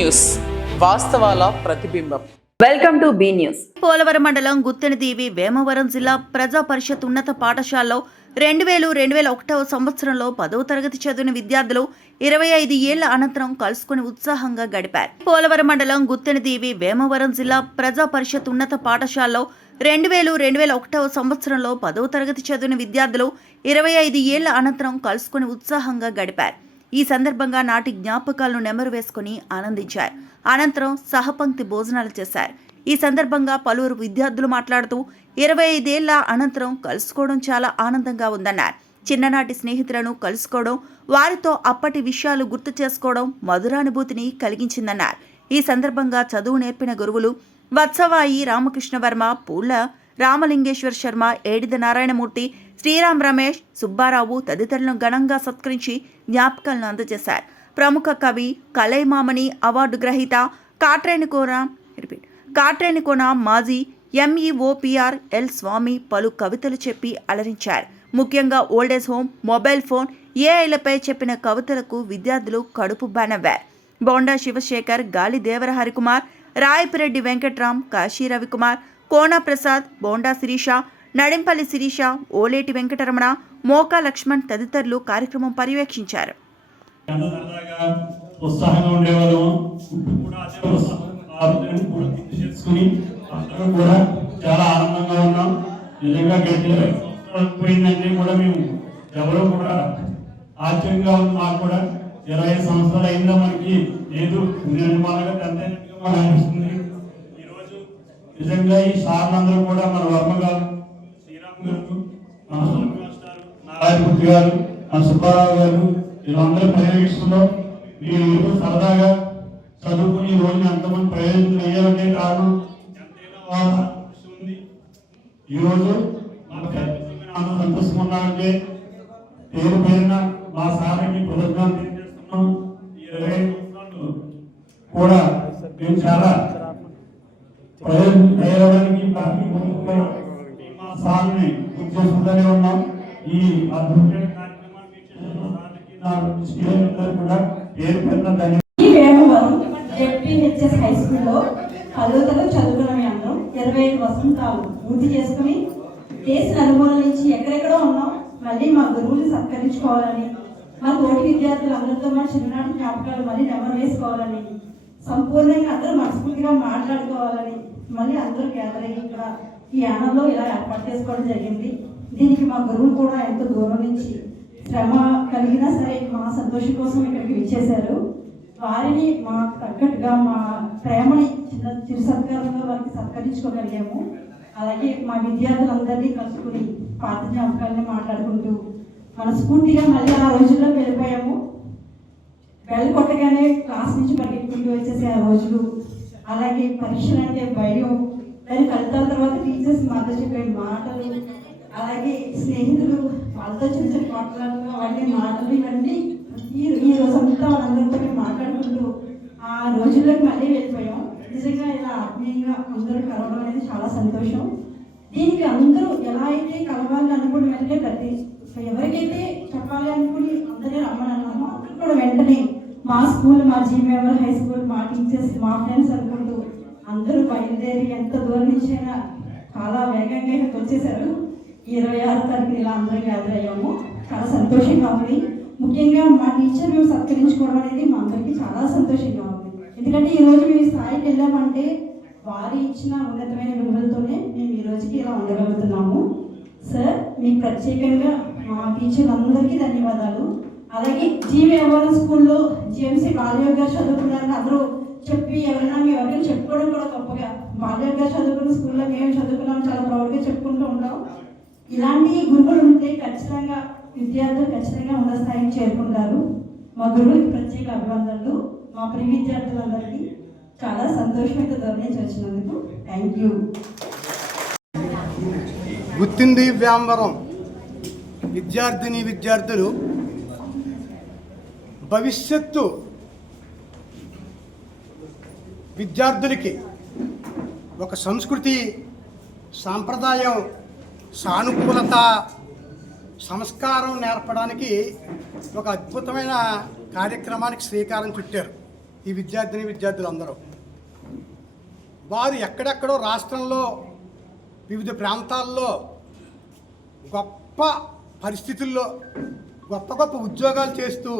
News, వాస్తవాల ప్రతిబింబం. Welcome to be news. Polavaram మండలం గుత్తెనదీవి వేమవరం జిల్లా ప్రజా పరిషత్ ఉన్నత పాఠశాలలో 2001వ సంవత్సరంలో 10వ తరగతి చదివిన విద్యార్థులు 25 ఏళ్ల అనంతరం కలుసుకుని ఉత్సాహంగా గడిపారు. పోలవరం మండలం గుత్తెనదీవి వేమవరం జిల్లా ప్రజా పరిషత్ ఉన్నత పాఠశాలలో 2001వ సంవత్సరంలో 10వ తరగతి చదివిన విద్యార్థులు 25 ఏళ్ల అనంతరం కలుసుకుని ఉత్సాహంగా గడిపారు. ఈ సందర్భంగా నాటి జ్ఞాపకాలను నెమరు వేసుకుని ఆనందించారు. అనంతరం సహపంక్తి భోజనాలు చేశారు. ఈ సందర్భంగా పలువురు విద్యార్థులు మాట్లాడుతూ 25 ఏళ్ల అనంతరం కలుసుకోవడం చాలా ఆనందంగా ఉందన్నారు. చిన్ననాటి స్నేహితులను కలుసుకోవడం, వారితో అప్పటి విషయాలు గుర్తు చేసుకోవడం మధురానుభూతిని కలిగించిందన్నారు. ఈ సందర్భంగా చదువు నేర్పిన గురువులు వత్సవాయి రామకృష్ణ వర్మ, పూళ్ళ రామలింగేశ్వర్ శర్మ, ఏడిద నారాయణమూర్తి, శ్రీరామ్ రమేష్, సుబ్బారావు తదితరులను ఘనంగా సత్కరించి జ్ఞాపకాలను అందజేశారు. ప్రముఖ కవి, కలైమామణి అవార్డు గ్రహీత కాట్రేనికోన మాజీ ఎంఈఓపిఆర్ ఎల్ స్వామి పలు కవితలు చెప్పి అలరించారు. ముఖ్యంగా ఓల్డేజ్ హోమ్, మొబైల్ ఫోన్, ఏఐలపై చెప్పిన కవితలకు విద్యార్థులు కడుపు బానవ్వారు. బోండా శివశేఖర్, గాలి దేవర హరికుమార్, రాయపిరెడ్డి వెంకట్రామ్, కాశీ రవికుమార్, కోన ప్రసాద్, బోండా శిరీష, నడింపల్లి శిరీష, ఓలేటి వెంకటరమణ, మోకా లక్ష్మణ్ తదితరులు కార్యక్రమం పర్యవేక్షించారు. ఉత్సాహంగా ఉండేవాళ్ళము. కూడా చాలా ఆనందంగా ఉన్నాం. నిజంగా పోయిందంటే కూడా మేము ఎవరో కూడా ఆశ్చర్యంగా ఉంది. మాకు కూడా 20 సంవత్సరాలు అయిందో మనకి లేదు నిర్మాణంగా అంతేనట్టుగా మనకు అనిపిస్తుంది. ఈరోజు నిజంగా ఈ సార్లందరూ కూడా మన వర్మ గారు, శ్రీరామ్ గారు, మన మాస్టర్ నారాయణమూర్తి గారు, మన సుబ్బారావు గారు వీళ్ళందరూ పర్యవేక్షణలో మీరు సరదాగా చదువుకుని ఈ రోజున ఎంతమంది ప్రయోజనం అయ్యారంటే కారణం ఎంతైనా ఉంది. ఈరోజు మనం సంతోషంగా ఉన్నామంటే పేరు పేరున మా సార్కి కృతజ్ఞతలు తెలియజేస్తున్నాం. 20 సంవత్సరాలు కూడా మేము చాలా ప్రయోజనం అయ్యడానికి మా సార్ని గుర్తు చేసుకుంటూనే ఉన్నాం. ఈ అద్భుతమైన కార్యక్రమానికి కూడా పేరు పేరున ధన్యవాదాలు. జెడ్పీహెచ్ఎస్ హై స్కూల్లో 10వ తరగతి చదువుకునే అందరం 25 వసంతాలు పూర్తి చేసుకుని చేసిన అనుభవం నుంచి ఎక్కడెక్కడో ఉన్నాం. మళ్ళీ మా గురువులు సత్కరించుకోవాలని, మా తోటి విద్యార్థులు అందరితో మా చిన్ననాటి జ్ఞాపకాలు మళ్ళీ నెమరు వేసుకోవాలని, సంపూర్ణంగా అందరూ మనస్ఫూర్తిగా మాట్లాడుకోవాలని మళ్ళీ అందరూ గ్యాదర్ అయ్యి ఇక్కడ ఈ యానంలో ఇలా ఏర్పాటు చేసుకోవడం జరిగింది. దీనికి మా గురువులు కూడా ఎంతో దూరం నుంచి శ్రమ కలిగినా సరే మా సంతోషం కోసం ఇక్కడికి విచ్చేశారు. వారిని మాకు తగ్గట్టుగా మా ప్రేమని చిరు సత్కారంగా వారికి సత్కరించుకోగలిగాము. అలాగే మా విద్యార్థులందరినీ కలుసుకుని పాత జ్ఞాపకాలని మాట్లాడుకుంటూ మనస్ఫూర్తిగా మళ్ళీ ఆ రోజుల్లో వెళ్ళిపోయాము. బెల్ కొట్టగానే క్లాస్ నుంచి పరిగెత్తుకుంటూ వచ్చేసి ఆ రోజులు, అలాగే పరీక్షలు అంటే భయం, దాని ఫలితాల తర్వాత టీచర్స్ మాతో చెప్పే మాటలు, అలాగే స్నేహితులు వాళ్ళతో చిన్న చిన్న మాట్లాడుతూ అవన్నీ మాటలు ఇవన్నీ ఈ రోజంతా వాళ్ళందరితో మాట్లాడుకుంటూ ఆ రోజుల్లోకి మళ్ళీ వెళ్ళిపోయాం. నిజంగా ఇలా ఆత్మీయంగా అందరూ కలవడం అనేది చాలా సంతోషం. దీనికి అందరూ ఎలా అయితే కలవాలి అనుకుని వెంటనే ప్రతి ఎవరికైతే చెప్పాలి అనుకుని అందరూ రమ్మని అన్నామో అందరూ కూడా వెంటనే మా స్కూల్, మా జీమేవర్ హై స్కూల్, మా టీచర్స్, మా ఫ్రెండ్స్ అనుకుంటూ అందరూ బయలుదేరి ఎంత దూరం నుంచి అయినా చాలా వేగంగా ఇక్కడికి వచ్చేసారు. 26వ తారీఖున ఇలా అందరం గ్యాదర్ అయ్యాము. చాలా సంతోషంగా ఉంది. ముఖ్యంగా మా టీచర్ మేము సత్కరించుకోవడం అనేది మా అందరికీ చాలా సంతోషంగా ఉంది. ఎందుకంటే ఈరోజు మేము స్థాయికి వెళ్ళామంటే వారి ఇచ్చిన ఉన్నతమైన విలువలతోనే మేము ఈ రోజుకి ఇలా ఉండగలుగుతున్నాము. సార్, మీకు ప్రత్యేకంగా మా టీచర్లందరికీ ధన్యవాదాలు. అలాగే జీవీఎవరం స్కూల్లో జిఎంసీ బాలయోగ్ గారు చదువుకున్నారని అందరూ చెప్పి ఎవరైనా చెప్పుకోవడం కూడా గొప్పగా, బాలయోగ్ గారు చదువుకున్న స్కూల్లో మేము చదువుకున్నాం చాలా ప్రౌడ్గా చెప్పుకుంటూ ఉంటాం. ఇలాంటి గురువులు ఉంటే ఖచ్చితంగా విద్యార్థులు ఖచ్చితంగా ఉన్న స్థాయికి చేరుకుంటారు. మా గురువుకి ప్రత్యేక అభివందనలు. మా ప్రియ విద్యార్థులందరికీ చాలా సంతోషమైన దూరం నుంచి వచ్చినందుకు థ్యాంక్ యూ. గుత్తెనదీవి వేమవరం విద్యార్థిని విద్యార్థులు భవిష్యత్తు విద్యార్థులకి ఒక సంస్కృతి, సాంప్రదాయం, సానుకూలత, సంస్కారం నేర్పడానికి ఒక అద్భుతమైన కార్యక్రమానికి శ్రీకారం చుట్టారు. ఈ విద్యార్థులందరూ వారు ఎక్కడెక్కడో రాష్ట్రంలో వివిధ ప్రాంతాల్లో గొప్ప పరిస్థితుల్లో గొప్ప గొప్ప ఉద్యోగాలు చేస్తూ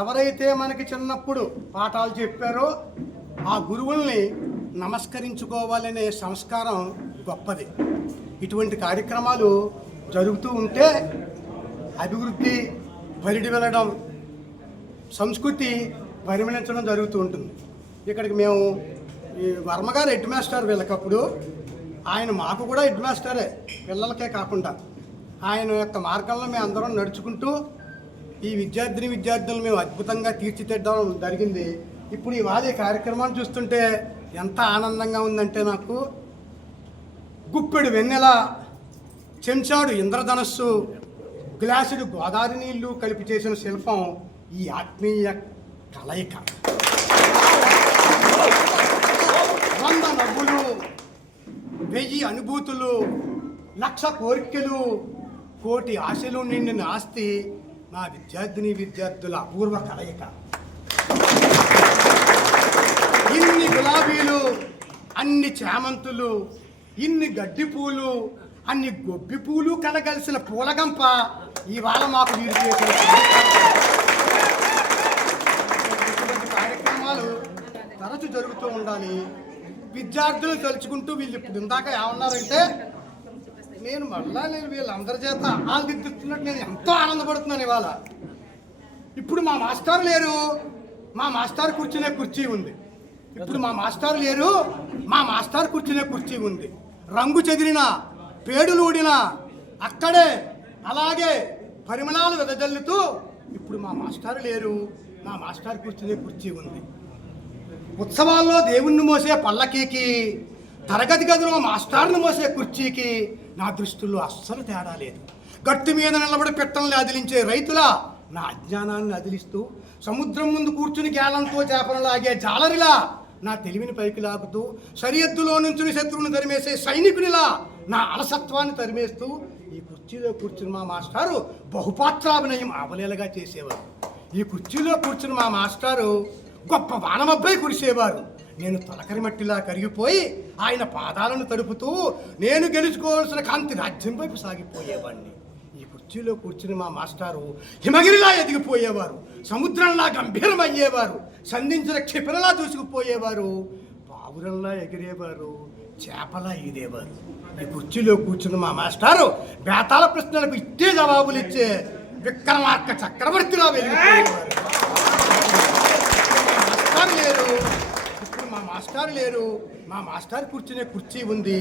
ఎవరైతే మనకి చిన్నప్పుడు పాఠాలు చెప్పారో ఆ గురువుల్ని నమస్కరించుకోవాలనే సంస్కారం గొప్పది. ఇటువంటి కార్యక్రమాలు జరుగుతూ ఉంటే అభివృద్ధి పరిడి వెళ్ళడం, సంస్కృతి పరిమళించడం జరుగుతూ ఉంటుంది. ఇక్కడికి మేము ఈ వర్మగారు హెడ్ మాస్టర్ వీళ్ళకప్పుడు, ఆయన మాకు కూడా హెడ్ మాస్టరే, పిల్లలకే కాకుండా. ఆయన యొక్క మార్గంలో మేము అందరం నడుచుకుంటూ ఈ విద్యార్థులను మేము అద్భుతంగా తీర్చిదిద్దడం జరిగింది. ఇప్పుడు ఇవాళ ఈ కార్యక్రమాన్ని చూస్తుంటే ఎంత ఆనందంగా ఉందంటే, నాకు గుప్పెడు వెన్నెల, చెంచాడు ఇంద్రధనస్సు, గ్లాసుడు గోదావరి నీళ్లు కలిపి చేసిన శిల్పం ఈ ఆత్మీయ కలయిక. 100 నవ్వులు, 1000 అనుభూతులు, 1,00,000 కోరికలు, 1,00,00,000 ఆశలు నిండిన ఆస్తి మా విద్యార్థుల అపూర్వ కలయిక. ఇన్ని గులాబీలు, అన్ని చామంతులు, ఇన్ని గడ్డి పూలు, అన్ని గొబ్బి పూలు కలగలిసిన పూలగంప ఇవాళ మాకు వీరు చేసిన కార్యక్రమాలు తరచు జరుగుతూ ఉండాలి. విద్యార్థులు తలుచుకుంటూ వీళ్ళు ఇప్పుడు ఇందాక ఏమన్నారంటే, నేను వీళ్ళందరి చేత ఆల్దిద్దుతున్నట్టు నేను ఎంతో ఆనందపడుతున్నాను ఇవాళ. ఇప్పుడు మా మాస్టర్ లేరు, మా మాస్టర్ కూర్చునే కుర్చీ ఉంది. కూర్చునే కుర్చీ ఉంది. రంగు చెదిరిన, పేడులు ఊడిన అక్కడే అలాగే పరిమళాలు వెదజల్లుతూ ఇప్పుడు మా మాస్టర్ లేరు, మా మాస్టర్ కూర్చునే కుర్చీ ఉంది. ఉత్సవాల్లో దేవుణ్ణి మోసే పల్లకీకి, తరగతి గదిలో మాస్టర్ను మోసే కుర్చీకి నా దృష్టిలో అస్సలు తేడా లేదు. గట్టు మీద నిలబడి పెట్టల్ని అదిలించే రైతుల నా అజ్ఞానాన్ని అదిలిస్తూ, సముద్రం ముందు కూర్చుని గేలంతో చేపలు లాగే జాలరిలా నా తెలివిని పైకి లాగుతూ, సరిహద్దులో నుంచి శత్రువుని తరిమేసే సైనికునిలా నా అలసత్వాన్ని తరిమేస్తూ ఈ కుర్చీలో కూర్చుని మా మాస్టారు బహుపాత్రాభినయం అవలేలగా చేసేవారు. ఈ కుర్చీలో కూర్చుని మా మాస్టారు గొప్ప వానమబ్బై కురిసేవారు. నేను తలకరి మట్టిలా కరిగిపోయి ఆయన పాదాలను తడుపుతూ నేను గెలుచుకోవాల్సిన కాంతి రాజ్యం వైపు సాగిపోయేవాడిని. ఈ కుర్చీలో కూర్చుని మా మాస్టారు హిమగిరిలా ఎదిగిపోయేవారు, సముద్రంలా గంభీరమయ్యేవారు, సంధించిన క్షిపణలా దూసుకుపోయేవారు, పావురంలా ఎగిరేవారు, చేపలా ఈదేవారు. ఈ కుర్చీలో కూర్చుని మా మాస్టారు బేతాళ ప్రశ్నలకు ఇట్టే జవాబులు ఇచ్చే విక్రమార్క చక్రవర్తిలా వెలిగిపోయేవారు. ఇప్పుడు మా మాస్టర్ లేరు, మా మాస్టర్ కూర్చునే కుర్చీ ఉంది.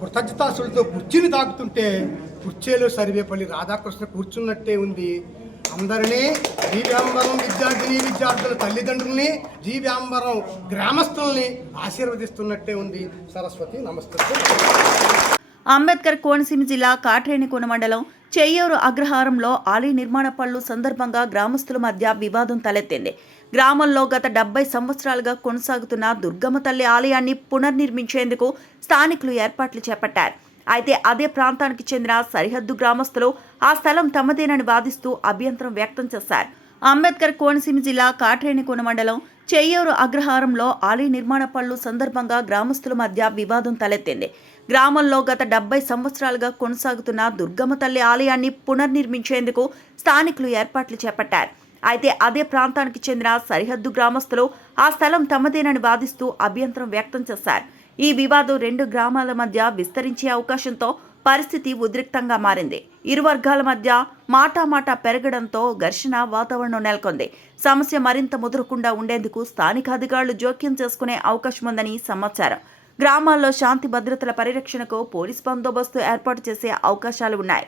కృతజ్ఞతాసులతో కుర్చీని తాకుతుంటే కుర్చీలో సర్వేపల్లి రాధాకృష్ణ కూర్చున్నట్టే ఉంది. అందరినీ జీవ్యాంబరం విద్యార్థుల తల్లిదండ్రుల్ని, జీవ్యాంబరం గ్రామస్తుల్ని ఆశీర్వదిస్తున్నట్టే ఉంది. సరస్వతి నమస్తే. అంబేద్కర్ కోనసీమ జిల్లా కాట్రేనికోన మండలం చెయ్యూరు అగ్రహారంలో ఆలయ నిర్మాణ పనులు సందర్భంగా గ్రామస్తుల మధ్య వివాదం తలెత్తింది. గ్రామంలో గత 70 సంవత్సరాలుగా కొనసాగుతున్న దుర్గమ్మ తల్లి ఆలయాన్ని పునర్నిర్మించేందుకు స్థానికులు ఏర్పాట్లు చేపట్టారు. అయితే అదే ప్రాంతానికి చెందిన సరిహద్దు గ్రామస్తులు ఆ స్థలం తమదేనని వాదిస్తూ అభ్యంతరం వ్యక్తం చేశారు. అంబేద్కర్ కోనసీమ జిల్లా కాట్రేనికోన మండలం చెయ్యూరు అగ్రహారంలో ఆలయ నిర్మాణ పనులు సందర్భంగా గ్రామస్తుల మధ్య వివాదం తలెత్తింది. గ్రామంలో గత 70 సంవత్సరాలుగా కొనసాగుతున్న దుర్గమ్మ తల్లి ఆలయాన్ని పునర్నిర్మించేందుకు స్థానికులు ఏర్పాట్లు చేపట్టారు. అయితే అదే ప్రాంతానికి చెందిన సరిహద్దు గ్రామస్తులు ఆ స్థలం తమదేనని వాదిస్తూ అభ్యంతరం వ్యక్తం చేశారు. ఈ వివాదం 2 గ్రామాల మధ్య విస్తరించే అవకాశంతో పరిస్థితి ఉద్రిక్తంగా మారింది. ఇరు వర్గాల మధ్య మాటామాటా పెరగడంతో ఘర్షణ వాతావరణం నెలకొంది. సమస్య మరింత ముదురకుండా ఉండేందుకు స్థానిక అధికారులు జోక్యం చేసుకునే అవకాశం ఉందని సమాచారం. గ్రామాల్లో శాంతి భద్రతల పరిరక్షణకు పోలీస్ బందోబస్తు ఏర్పాటు చేసే అవకాశాలు ఉన్నాయి.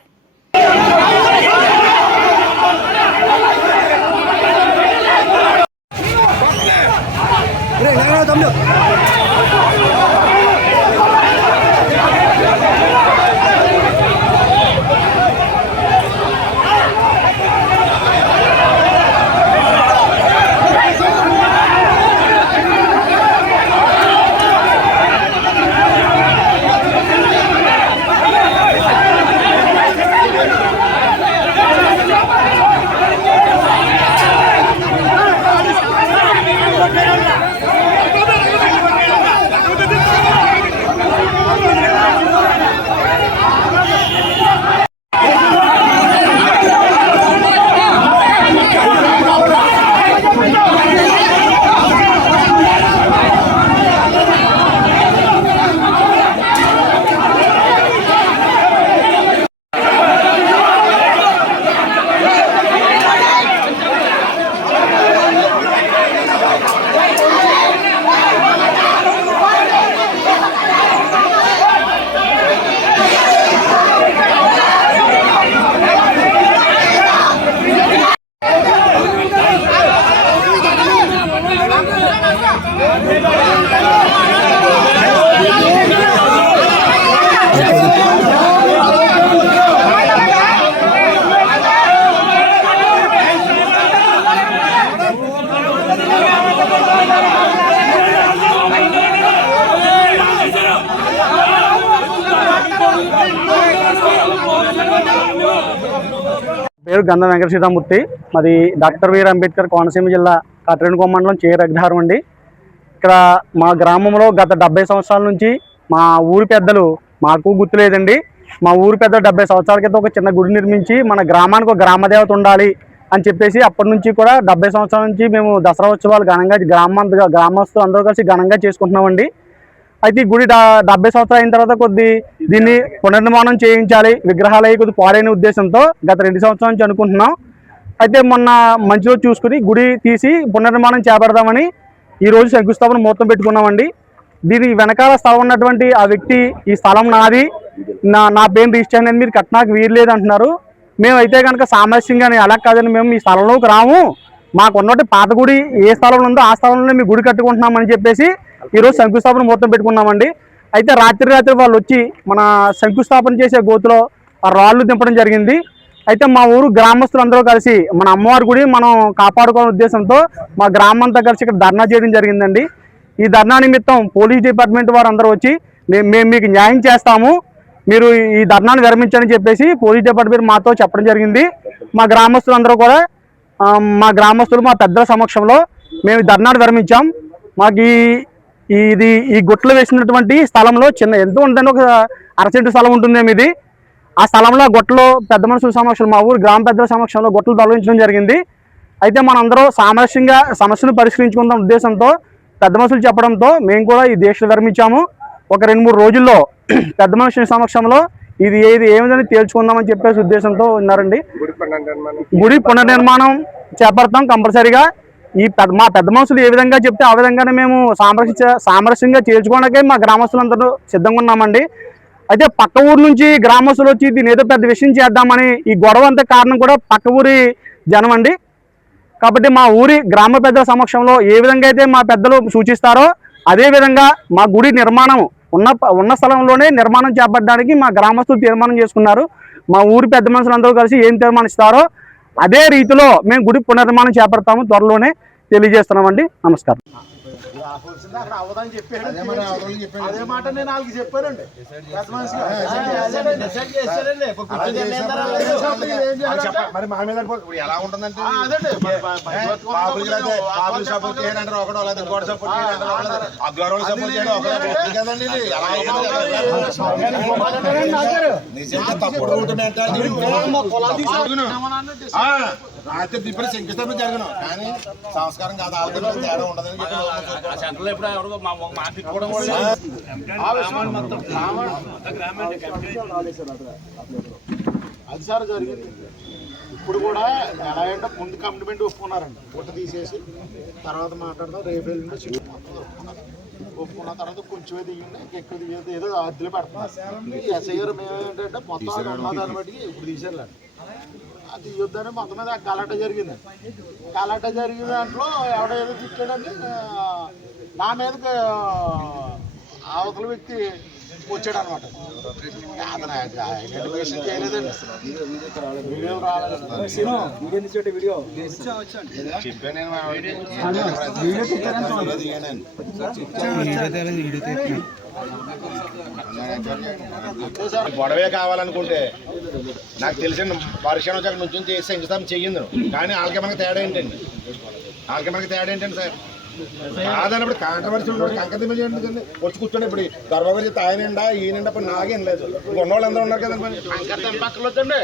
పేరు గంధం వెంకట శ్రీరామూర్తి. మాది డాక్టర్ బిఆర్ అంబేద్కర్ కోనసీమ జిల్లా కాట్రేనికోన మండలం చేరగ్రహారం అండి. ఇక్కడ మా గ్రామంలో గత 70 సంవత్సరాల నుంచి మా ఊరి పెద్దలు, మాకు గుర్తులేదండి, మా ఊరి పెద్దలు 70 సంవత్సరాల క్రితం ఒక చిన్న గుడి నిర్మించి మన గ్రామానికి ఒక గ్రామదేవత ఉండాలి అని చెప్పేసి అప్పటి నుంచి కూడా 70 సంవత్సరాల నుంచి మేము దసరా ఉత్సవాలు ఘనంగా గ్రామస్తులు అందరూ కలిసి ఘనంగా చేసుకుంటున్నామండి. అయితే ఈ గుడి 70 సంవత్సరాలు అయిన తర్వాత దీన్ని పునర్నిర్మాణం చేయించాలి, విగ్రహాలు అయ్యి పాడైన ఉద్దేశంతో గత 2 సంవత్సరాల నుంచి అనుకుంటున్నాం. అయితే మొన్న మంచి రోజు చూసుకుని గుడి తీసి పునర్నిర్మాణం చేపడదామని ఈరోజు శంకుస్థాపన ముహూర్తం పెట్టుకున్నామండి. దీని వెనకాల స్థలం ఉన్నటువంటి ఆ వ్యక్తి ఈ స్థలం నాది, నా పేరు రిజిస్టర్ అనేది మీరు కట్టడానికి వీరలేదు అంటున్నారు. మేమైతే కనుక సామరస్యంగానే అలా కాదని మేము ఈ స్థలంలోకి రాము, మాకు ఉన్నట్టు పాత గుడి ఏ స్థలంలో ఉందో ఆ స్థలంలోనే మీ గుడి కట్టుకుంటున్నామని చెప్పేసి ఈరోజు శంకుస్థాపన ముహూర్తం పెట్టుకున్నామండి. అయితే రాత్రి వాళ్ళు వచ్చి మన శంకుస్థాపన చేసే గోతులో ఆ రాళ్ళు దింపడం జరిగింది. అయితే మా ఊరు గ్రామస్తులందరూ కలిసి మన అమ్మవారి గుడి మనం కాపాడుకోవాలనే ఉద్దేశంతో మా గ్రామం అంతా కలిసి ఇక్కడ ధర్నా చేయడం జరిగిందండి. ఈ ధర్నా నిమిత్తం పోలీస్ డిపార్ట్మెంట్ వారు అందరూ వచ్చి మేము మీకు న్యాయం చేస్తాము, మీరు ఈ ధర్నాను విరమించని చెప్పేసి పోలీస్ డిపార్ట్మెంట్ మాతో చెప్పడం జరిగింది. మా గ్రామస్తులందరూ కూడా మా పెద్దల సమక్షంలో మేము ధర్నాను విరమించాం. మాకు ఈ గుట్టలు వేసినటువంటి స్థలంలో ఎంత ఉంటుందంటే ఒక 1/2 సెంటు స్థలం ఉంటుందేమో ఇది. ఆ స్థలంలో గుట్టలో పెద్ద మనుషుల సమక్షంలో, మా ఊరు గ్రామ పెద్దల సమక్షంలో గుట్టలు తొలగించడం జరిగింది. అయితే మనందరం సామరస్యంగా సమస్యను పరిష్కరించుకుందాం ఉద్దేశంతో పెద్ద మనుషులు చెప్పడంతో మేము కూడా ఈ దీక్ష విరమించాము. ఒక 2-3 రోజుల్లో పెద్ద మనుషుల సమక్షంలో ఏమిదని తేల్చుకుందామని చెప్పేసి ఉద్దేశంతో ఉన్నారండి. గుడి పునర్నిర్మాణం చేపడతాం కంపల్సరీగా. మా పెద్ద మనుషులు ఏ విధంగా చెప్తే ఆ విధంగానే మేము సామరస్యంగా చేర్చుకోవడానికే మా గ్రామస్తులందరూ సిద్ధంగా ఉన్నామండి. అయితే పక్క ఊరు నుంచి గ్రామస్తులు వచ్చి దీని ఏదో పెద్ద విషయం చేద్దామని ఈ గొడవ అంతా కారణం కూడా పక్క ఊరి జనం అండి. కాబట్టి మా ఊరి గ్రామ పెద్దల సమక్షంలో ఏ విధంగా అయితే మా పెద్దలు సూచిస్తారో అదే విధంగా మా గుడి నిర్మాణం ఉన్న స్థలంలోనే నిర్మాణం చేపట్టడానికి మా గ్రామస్తులు తీర్మానం చేసుకున్నారు. మా ఊరి పెద్ద మనుషులందరూ కలిసి ఏం తీర్మానిస్తారో అదే రీతిలో మేము గుడి పునర్నిర్మాణం చేపడతాము త్వరలోనే తెలియజేస్తున్నామండి. నమస్కారం. అదే మాట నేను వాళ్ళకి చెప్పానండి. మరి మా మీద ఎలా ఉంటుందంటే సపోర్ట్ చేయాలంటారు ఒకడు, అలా ఇంకోటి సపోర్ట్ చేయాలంటారు, అగ్రవాళ్ళు సపోర్ట్ చేయడం ఒకటి కదండి. ఇది ఎలా నిజంగా తప్పుడు రూట్ అయితే ఇప్పుడు శంకుస్థాపన జరగను కానీ సంస్కారం కాదు, ఆలోచన తేడా ఉండదని అది సార్ జరిగింది. ఇప్పుడు కూడా ఎలా అంటే ముందు కమిట్మెంట్ ఒప్పుకున్నారండి, గుట్ట తీసేసి తర్వాత మాట్లాడదాం రేపు ఒప్పుకున్న తర్వాత కొంచెం దిగింది, ఎక్కువ దిగేది ఏదో అద్దెలు పెడుతున్నారు. ఎస్ఐ గారు మేము ఏంటంటే మొత్తం దాన్ని బట్టి ఇప్పుడు తీసేయాలండి. అది యుద్ధాన్ని మొత్తం మీద గలాట జరిగింది. గలాట జరిగిన దాంట్లో ఎవడో ఏదో తిట్టాడని నా మీదకి అవతల వ్యక్తి వచ్చాడు అనమాట. అతను ఐడెంటిఫికేషన్ చేయలేదండి, వీడియో రాలేదు. గొడవే కావాలనుకుంటే నాకు తెలిసిన పరిశ్రమ నుంచి చేసి శంకుస్థాపన చెయ్యింది. కానీ వాళ్ళకి మనకి తేడా ఏంటండి సార్? కాదన్నప్పుడు కాంట్రవర్సీ ఉన్నాడు, కంకతి చేయండి వచ్చి కూర్చోండి. ఇప్పుడు గర్భవతి ఆయనండా ఈయనండా ఇప్పుడు నాగేం లేదు, ఉన్నవాళ్ళు అందరూ ఉన్నారు కదండి. పక్కన వచ్చండి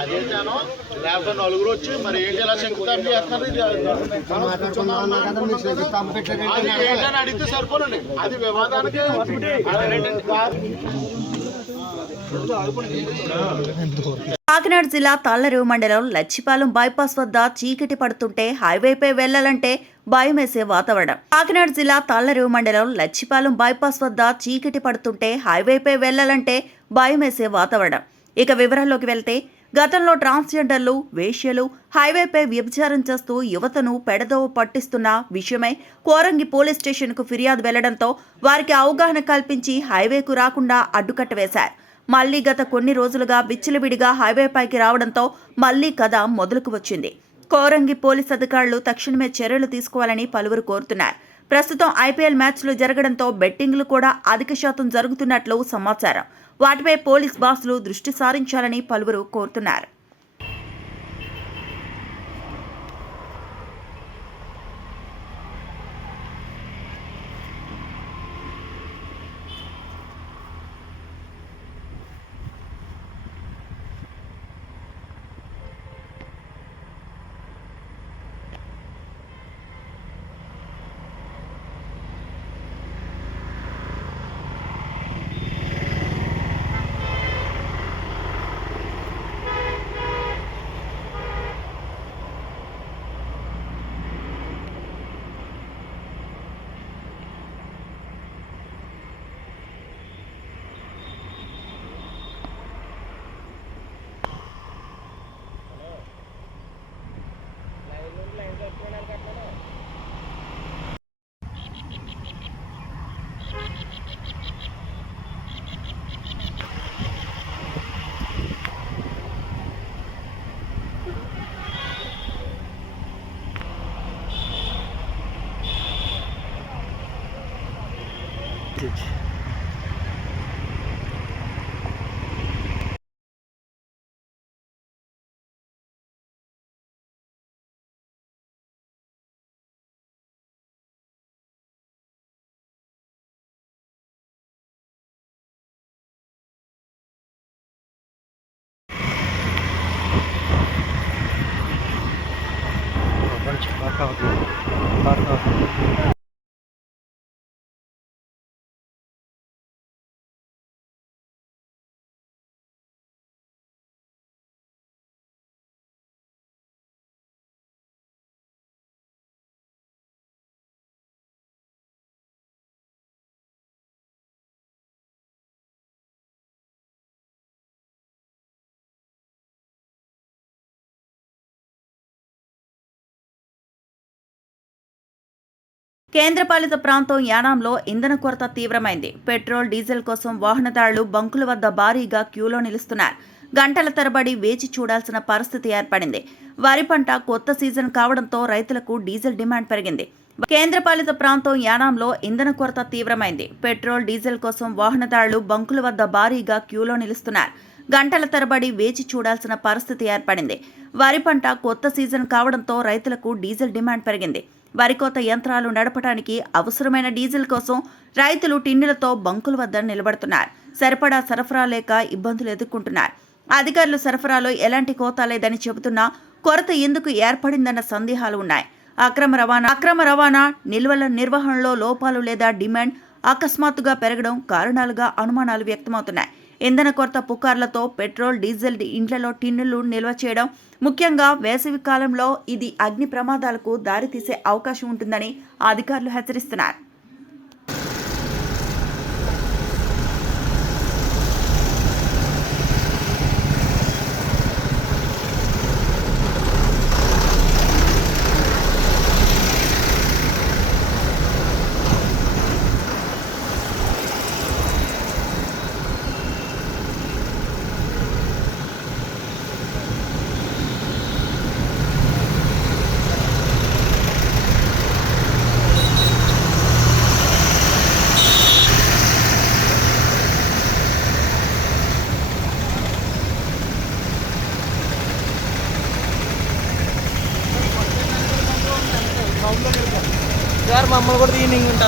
అదే జనం లేకపోతే నలుగురు వచ్చి మరి ఏంటి ఇలా శంకుస్థాపన చేస్తున్నారు అడిగితే సరిపోనండి. అది వివాదానికి కాకినాడ జిల్లా తాళ్లరేవు మండలం లచ్చిపాలెం బైపాస్ వద్ద చీకటి పడుతుంటే హైవేపై వెళ్లాలంటే భయమేసే వాతావరణం. కాకినాడ జిల్లా తాళ్లరేవు మండలం లచ్చిపాలెం బైపాస్ వద్ద చీకటి పడుతుంటే హైవేపై వెళ్లాలంటే భయమేసే వాతావరణం. ఇక వివరాల్లోకి వెళ్తే గతంలో ట్రాన్స్జెండర్లు, వేశ్యలు హైవేపై వ్యభిచారం చేస్తూ యువతను పెడదోవ పట్టిస్తున్న విషయమై కోరంగి పోలీస్ స్టేషన్కు ఫిర్యాదు వెళ్లడంతో వారికి అవగాహన కల్పించి హైవేకు రాకుండా అడ్డుకట్ట వేశారు. మళ్లీ గత కొన్ని రోజులుగా విచ్చలవిడిగా హైవేపైకి రావడంతో మళ్లీ కథ మొదలుకు వచ్చింది. కోరంగి పోలీస్ అధికారులు తక్షణమే చర్యలు తీసుకోవాలని పలువురు కోరుతున్నారు. ప్రస్తుతం ఐపీఎల్ మ్యాచ్లు జరగడంతో బెట్టింగ్లు కూడా అధిక శాతం జరుగుతున్నట్లు సమాచారం. వాటిపై పోలీస్ బాసులు దృష్టి సారించాలని పలువురు కోరుతున్నారు. కేంద్రపాలిత ప్రాంతం యానాంలో ఇంధన కొరత తీవ్రమైంది. పెట్రోల్, డీజిల్ కోసం వాహనదారులు బంకుల వద్ద భారీగా క్యూలో నిలుస్తున్నారు. గంటల తరబడి వేచి చూడాల్సిన పరిస్థితి ఏర్పడింది. వరి పంట కొత్త సీజన్ కావడంతో రైతులకు డీజిల్ డిమాండ్ పెరిగింది. కేంద్రపాలిత ప్రాంతం యానాంలో ఇంధన కొరత తీవ్రమైంది. పెట్రోల్, డీజిల్ కోసం వాహనదారులు బంకుల వద్ద భారీగా క్యూలో నిలుస్తున్నారు. గంటల తరబడి వేచి చూడాల్సిన పరిస్థితి ఏర్పడింది. వరి పంట కొత్త సీజన్ కావడంతో రైతులకు డీజిల్ డిమాండ్ పెరిగింది. వరికోత యంత్రాలు నడపడానికి అవసరమైన డీజిల్ కోసం రైతులు టిన్నులతో బంకుల వద్ద నిలబడుతున్నారు. సరిపడా సరఫరా లేక ఇబ్బందులు ఎదుర్కొంటున్నారు. అధికారులు సరఫరాలో ఎలాంటి కోత లేదని చెబుతున్నా కొరత ఎందుకు ఏర్పడిందన్న సందేహాలు ఉన్నాయి. అక్రమ రవాణా, నిల్వల నిర్వహణలో లోపాలు లేదా డిమాండ్ అకస్మాత్తుగా పెరగడం కారణాలుగా అనుమానాలు వ్యక్తమవుతున్నాయి. ఇంధన కొరత పుకార్లతో పెట్రోల్, డీజిల్ ఇండ్లలో టిన్నులు నిల్వ చేయడం, ముఖ్యంగా వేసవి కాలంలో ఇది అగ్ని ప్రమాదాలకు దారితీసే అవకాశం ఉంటుందని అధికారులు హెచ్చరిస్తున్నారు. సార్ మమ్మల్ని కూడా తీయండి ఇంకా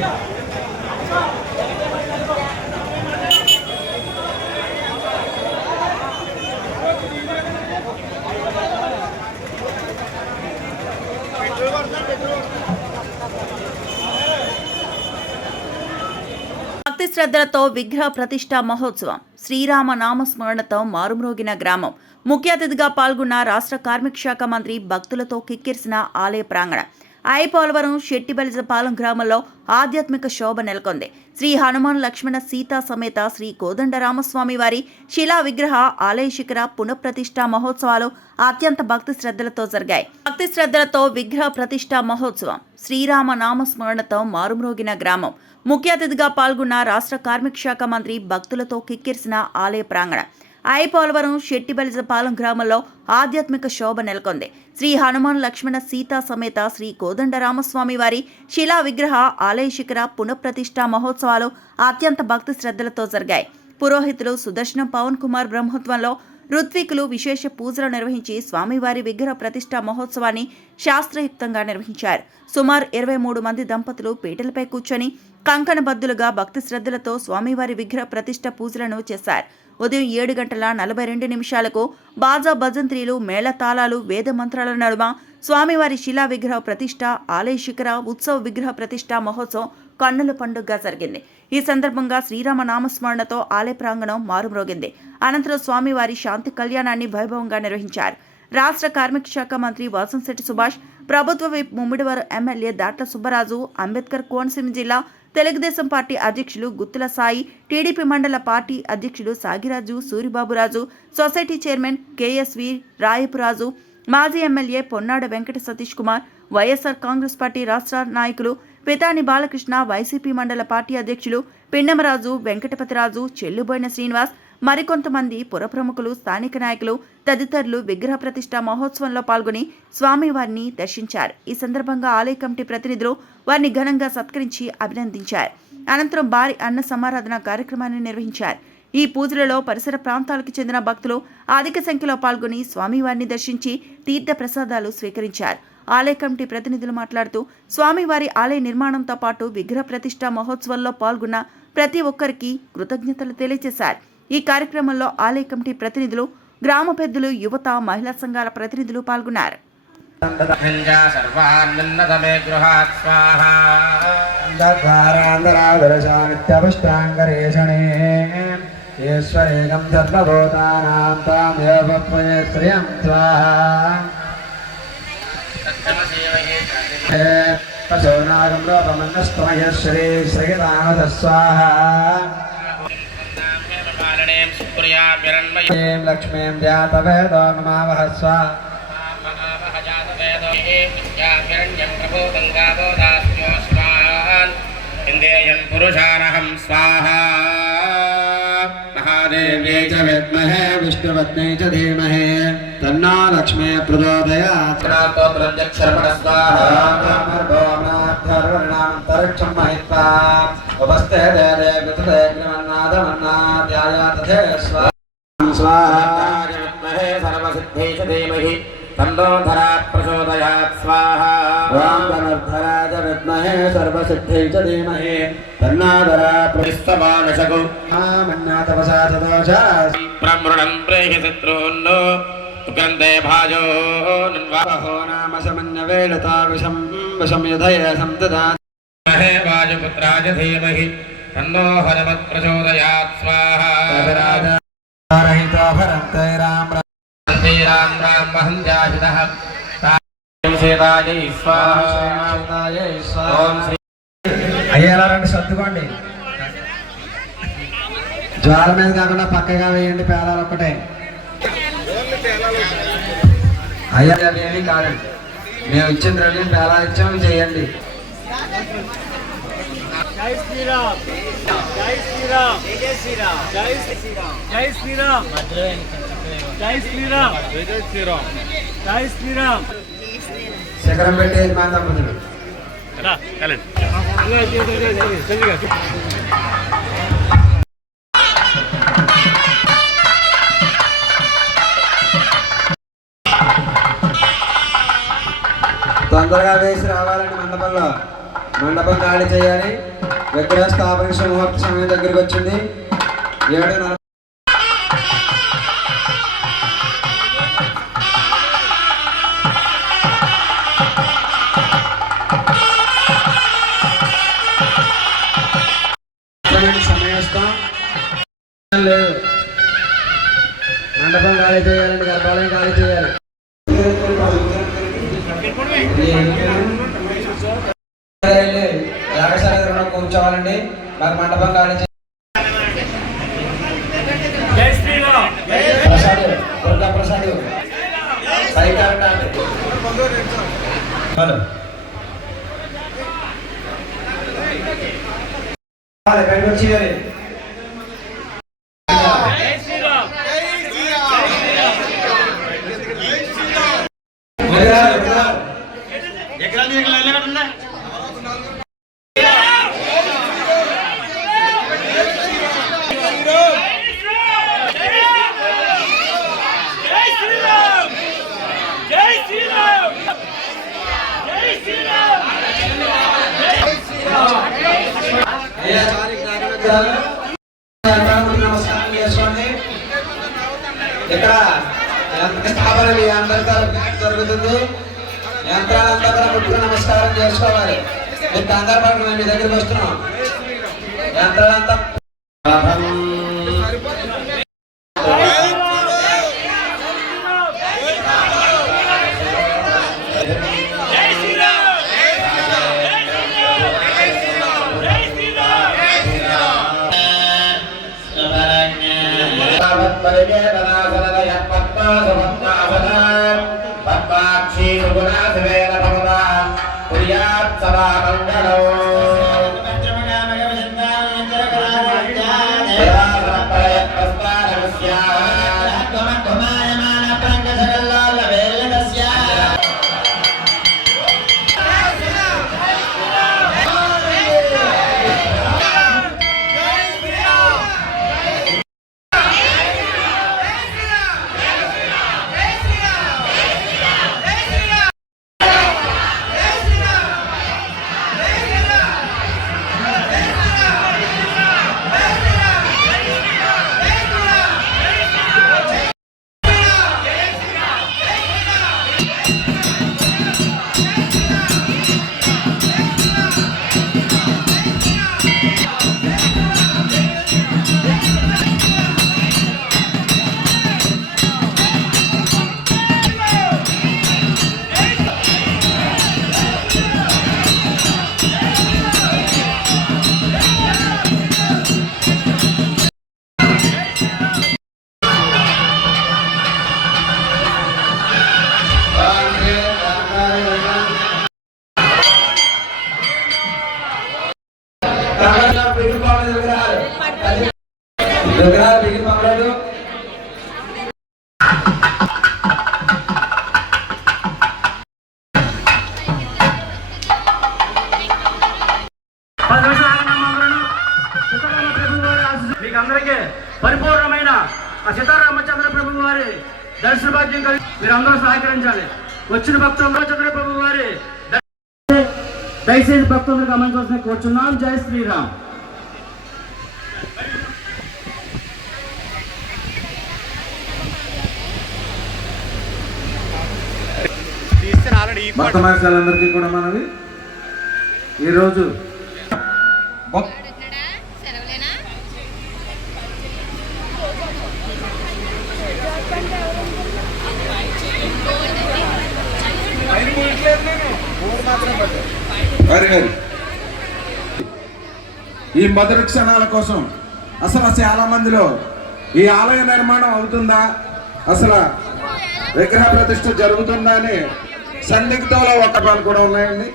భక్తి శ్రద్ధలతో విగ్రహ ప్రతిష్ఠా మహోత్సవం శ్రీరామ నామస్మరణతో మారుమ్రోగిన గ్రామం. ముఖ్య అతిథిగా పాల్గొన్న రాష్ట్ర కార్మిక శాఖ మంత్రి భక్తులతో కిక్కిరిసిన ఆలయ ప్రాంగణం. ఐపోలవరం శెట్టిబలిజపాలెం గ్రామంలో ఆధ్యాత్మిక శోభ నెలకొంది. శ్రీ హనుమాన్ లక్ష్మణ సీతా సమేత శ్రీ కోదండరామస్వామి వారి శిలా విగ్రహ ఆలయ శిఖర పునఃప్రతిష్ఠా మహోత్సవాలు అత్యంత భక్తి శ్రద్ధలతో జరిగాయి. భక్తి శ్రద్ధలతో విగ్రహ ప్రతిష్ఠా మహోత్సవం శ్రీరామ నామస్మరణతో మారుమ్రోగిన గ్రామం. ముఖ్య అతిథిగా పాల్గొన్న రాష్ట్ర కార్మిక శాఖ మంత్రి భక్తులతో కిక్కిరిసిన ఆలయ ప్రాంగణం. ఐపోలవరం శెట్టిబలిజపాలెం గ్రామంలో ఆధ్యాత్మిక శోభ నెలకొంది. శ్రీ హనుమాన్ లక్ష్మణ సీతా సమేత శ్రీ కోదండరామస్వామి వారి శిలా విగ్రహ ఆలయ శిఖర పునఃప్రతిష్ఠా మహోత్సవాలు అత్యంత భక్తి శ్రద్ధలతో జరిగాయి. పురోహితులు సుదర్శనం పవన్ కుమార్ బ్రహ్మోత్సవంలో ఋత్వికులు విశేష పూజలు నిర్వహించి స్వామివారి విగ్రహ ప్రతిష్ఠా మహోత్సవాన్ని శాస్త్రయుక్తంగా నిర్వహించారు. సుమారు 23 మంది దంపతులు పీటలపై కూర్చొని కంకణబద్దులుగా భక్తి శ్రద్ధలతో స్వామివారి విగ్రహ ప్రతిష్ఠ పూజలను చేశారు. ఉదయం 7:42 బాజా భజంత్రీలు, మేళతాళాలు, వేద మంత్రాల నడుమ స్వామివారి శిలా విగ్రహ ప్రతిష్ఠ ఆలయ శిఖర ఉత్సవ విగ్రహ ప్రతిష్ఠా మహోత్సవం కన్నుల పండుగగా జరిగింది. ఈ సందర్భంగా శ్రీరామ నామస్మరణతో ఆలయ ప్రాంగణం మారుమ్రోగింది. అనంతరం స్వామివారి శాంతి కళ్యాణాన్ని వైభవంగా నిర్వహించారు. రాష్ట్ర కార్మిక శాఖ మంత్రి వాసంశెట్టి సుభాష్, ప్రభుత్వ విప్ ముమ్మిడివరం ఎమ్మెల్యే దాట్ల సుబ్బరాజు, అంబేద్కర్ కోనసీమ జిల్లా తెలుగుదేశం పార్టీ అధ్యక్షులు గుత్తుల సాయి, టీడీపీ మండల పార్టీ అధ్యక్షులు Sagiraju, Suribaburaju, society chairman KSV Rayapuraju, మాజీ MLA Ponnada Venkata Satish Kumar, YSR Congress party రాష్ట్ర నాయకులు పితాని బాలకృష్ణ, వైసీపీ మండల పార్టీ అధ్యక్షులు పిన్నమరాజు, వెంకటపతిరాజు, చెల్లుబోయిన శ్రీనివాస్, మరికొంతమంది పురప్రముఖులు, స్థానిక నాయకులు తదితరులు విగ్రహ ప్రతిష్ఠా మహోత్సవంలో పాల్గొని స్వామివారిని దర్శించారు. ఈ సందర్భంగా ఆలయ కమిటీ ప్రతినిధులు వారిని ఘనంగా సత్కరించి అభినందించారు. అనంతరం భారీ అన్న సమారాధన కార్యక్రమాన్ని నిర్వహించారు. ఈ పూజలలో పరిసర ప్రాంతాలకు చెందిన భక్తులు అధిక సంఖ్యలో పాల్గొని స్వామివారిని దర్శించి తీర్థ ప్రసాదాలు స్వీకరించారు. ఆలయ కమిటీ ప్రతినిధులు మాట్లాడుతూ స్వామివారి ఆలయ నిర్మాణంతో పాటు విగ్రహ ప్రతిష్ఠా మహోత్సవంలో పాల్గొన్న ప్రతి ఒక్కరికి కృతజ్ఞతలు తెలియజేశారు. ఈ కార్యక్రమంలో ఆలయ కమిటీ ప్రతినిధులు, గ్రామ పెద్దలు, యువత, మహిళా సంఘాల ప్రతినిధులు పాల్గొన్నారు. లక్ష్మీం జాతవేదో మమావహ స్వాహా పురుషానహం స్వాహా మహాదేవ్యై చ విద్మహే విష్ణుపత్న్యై చ ధీమహి తన్నో లక్ష్మీ ప్రచోదయాత్. స్తోత్రం మహిత్వా ఉపస్థే దేదే వితతే గ్రమన్నాదమన్నాధ్యాయాతథే స్వాహా విద్మహే సర్వసిద్ధై చ ధీమహి తన్నో ధరా ప్రచోదయాత్ స్వాహా. ఓం ధనుర్ధరాయ విద్మహే సర్వసిద్ధై చ ధీమహి తన్నో ధరా ప్రచోదయాత్. మన్నాతపసా తదోషా బ్రహ్మణం ప్రేహి శత్రున్నో గ్రంథే భాజో నన్వాహో నామ సమన్యవేళతా విషం విషం యధయ సంతదా. మహే వాయుపుత్రాయ ధీమహి తన్నో హనుమత్ ప్రచోదయాత్ స్వాహా. రహితో భరంతే రామ రామ రామ మహంజాహితః సీతాయై స్వాహా. ఓం శ్రీ అయ్యేలా రండి, సర్దుకోండి. జ్వాల మీద కాకుండా పక్కగా వేయండి, పేలాలు ఒక్కటే. అయ్యా ఏమీ కాదండి, మేము ఇచ్చిన ద్రవ్యం పేలాలు ఇచ్చాము, చేయండి. జై శ్రీరామ్, జై శ్రీరామ్, జై శ్రీరామ్, జై శ్రీరామ్, జై శ్రీరామ్, జై శ్రీరామ్, జై శ్రీరామ్, జై శ్రీరామ్. శిఖరం పెట్టేది మా దంపతులు. తొందరగా వేసి రావాలండి. మండపం ఖాళీ చేయాలి. విగ్రహ స్థాపన ముహూర్త సమయం దగ్గరికి వచ్చింది. 7:40 సమయస్థం లేదు. మండపం ఖాళీ చేయాలండి, గర్భాలయం ఖాళీ చేయాలి. యాగశాల కూర్చోవాలండి, మాకు మండపం ఖాళీ చేయాలి. ప్రసాద్ దుర్గా ప్రసాద్ ఎక్కడికి వచ్చేయాలి. నమస్కారం చేసుకోండి. ఇక్కడ స్థాపన మీ అందరితో జరుగుతుంది. యంత్రాలంతా కూడా ముట్టుకుని నమస్కారం చేసుకోవాలి. మీరు కంగారు పడకుండా మీ దగ్గరికి వస్తున్నాం. యంత్రాలంతా విగ్రహాలు బిగిన పర్లేదు. మీకు అందరికీ పరిపూర్ణమైన ఆ సీతారామచంద్ర ప్రభు వారి దర్శన భాగ్యం కలిగి మీరందరూ సహకరించాలి. వచ్చిన భక్తులు రామచంద్ర ప్రభు వారి దయచేసి భక్తులను గమనించాల్సిన కూర్చున్నాం. జై శ్రీరామ్. భక్త మహర్షులందరికీ కూడా మనవి ఈరోజు ఈ మధుర క్షణాల కోసం అసలు చాలా మందిలో ఈ ఆలయ నిర్మాణం అవుతుందా, అసలు విగ్రహ ప్రతిష్ఠ జరుగుతుందా అని సందిగ్ధంలో ఒక్కపాలు కూడా ఉన్నాయండి.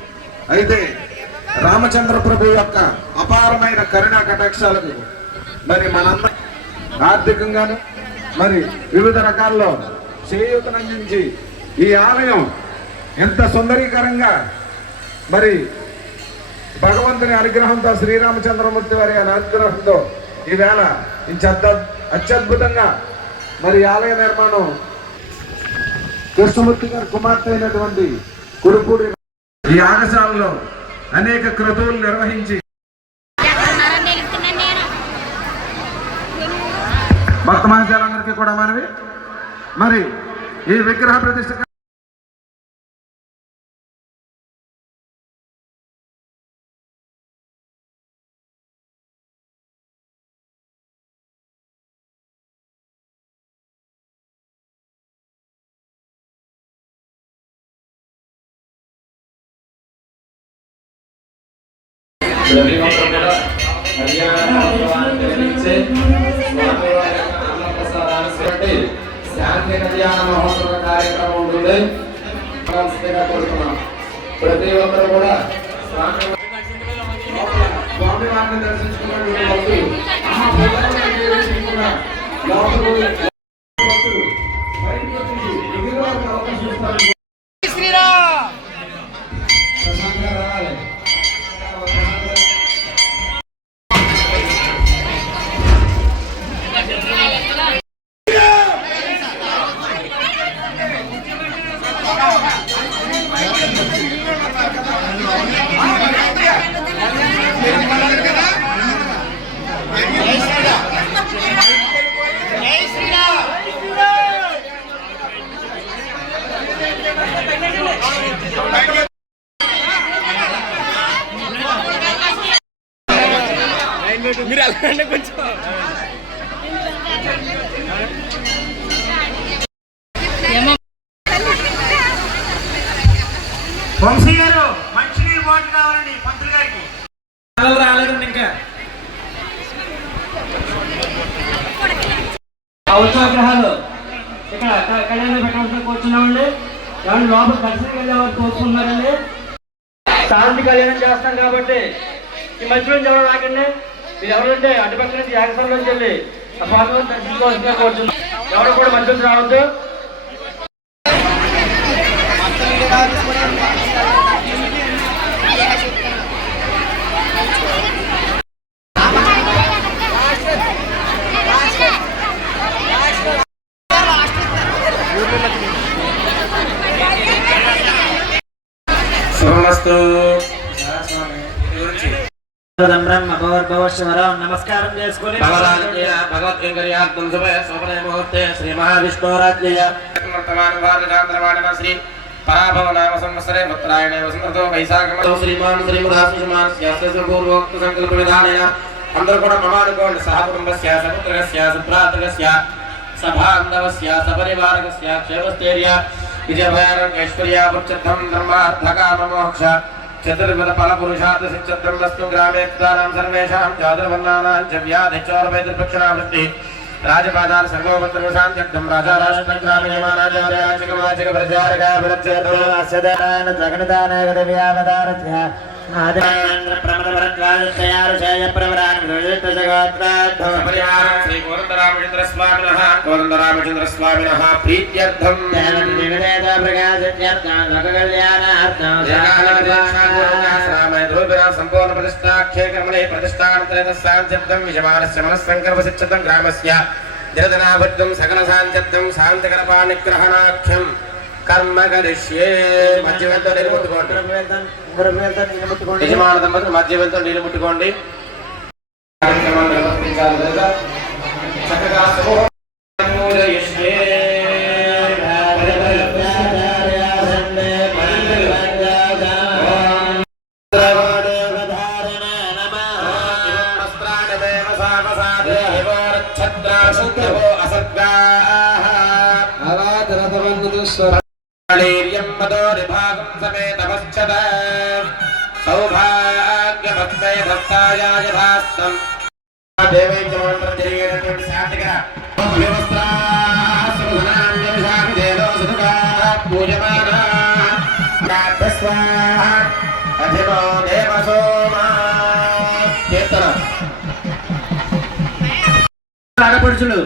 అయితే రామచంద్ర ప్రభు యొక్క అపారమైన కరుణా కటాక్షాలకు మరి మనందరం ఆర్థికంగాను మరి వివిధ రకాల్లో చేయూతనందించి ఈ ఆలయం ఎంత సుందరీకరంగా మరి భగవంతుని అనుగ్రహంతో శ్రీరామచంద్రమూర్తి వారి అనుగ్రహంతో ఈవేళ ఇంత అత్యద్భుతంగా మరి ఆలయ నిర్మాణం కృష్ణమూర్తి గారి కుమార్తె అయినటువంటి కురుపూడి ఈ యాగశాలలో అనేక క్రతువులు నిర్వహించి భక్త మహాశయులందరికీ కూడా మనవి. మరి ఈ విగ్రహ ప్రతిష్ట శాంతి కళ్యాణ మహోత్సవ కార్యక్రమం ఉంటుంది. ప్రతి ఒక్కరు కూడా స్వామి వారిని దర్శించుకున్నటువంటి మీరు అలాంటి కొంచెం వంశీ గారు మంచినీరు బాటిల్ కావాలండి పంతులు గారికి. రాలేదండి ఇంకా ఉత్సాహగ్రహాలు ఇక్కడ కళ్యాణ పెట్టాల్సిన కూర్చున్నామండి. ఎవరు లోపల దర్శనం వెళ్ళేవారు తోచుకున్నారండి. శాంతి కళ్యాణం చేస్తాం కాబట్టి ఈ మధ్య నుంచి ఎవరు రాకండి. మీరు ఎవరంటే అటుపక్క నుంచి యాగస్థానంలోకి వెళ్ళి ఆ స్వామివారిని దర్శించుకోవాల్సిందిగా కోరుతున్నాం. ఎవరు కూడా మధ్య నుంచి రావద్దు. నమస్కారం చేసుకుని ముహూర్తే శ్రీ మహావిష్ణురాజ్ఞయ శ్రీ పరాభవ నామ సంవత్సరే ఉత్తరాయణే వసంతతో వైశాఖ శ్రీమాన్ శ్రీమాన్ సంకల్ప విధానేన అందరూ కూడా మమానుకోండి. సహ కుటుంబస్య సపుత్రస్య సుభ్రాతృస్య సభాంధవస్య సపరివారకస్య క్షేమస్థైర్య విజయభయారోగ్యైశ్వర్య పురుషర్థం ధర్మార్థకామ మోక్ష చతుర్విధ ఫల పురుషార్థ సిద్ధ్యం వస్తు గ్రామే తానాం సర్వేషాం చాతుర్వర్ణానాం చ వ్యాధి చోరవైద్యక్షణావృష్టి రాజపాదాల సర్వోపత్ర శాంత్యర్థం రాజా రాష్ట్ర గ్రామ యమానాచార్యాచక వాచక ప్రచారక విరచ్చేతో అస్యదాన జగనదానగద వ్యావదారత్య ఆదేంద్ర ప్రమద భరద్వాజయారు జయ ప్రవరాన్ విరజిత జగత్రాద్ధ పరిహారం శ్రీ కోదండరామచంద్ర స్వామినః కోదండరామచంద్ర స్వామినః ప్రీత్యర్థం దేవదేవ ప్రకాశత్యర్థం లోక కళ్యాణార్థం సంపూర్ణ ప్రతిష్టాఖ్యేకర్మణే ప్రతిష్టాంతరేత శాంత్యర్థం విజమానస్య మనస్సంకల్ప సిద్ధం గ్రామస్య నిరదనాభద్రం సకల శాంత్యర్థం శాంతికరపానిగ్రహణాఖ్యం కర్మ కరిష్యే. మధ్య వెళ్తూ నీళ్ళు ముట్టుకోండి. యజమాన దంపతులు మధ్య వెళ్తూ నీళ్ళు ముట్టుకోండి. చక్కగా ఆడపడుచులు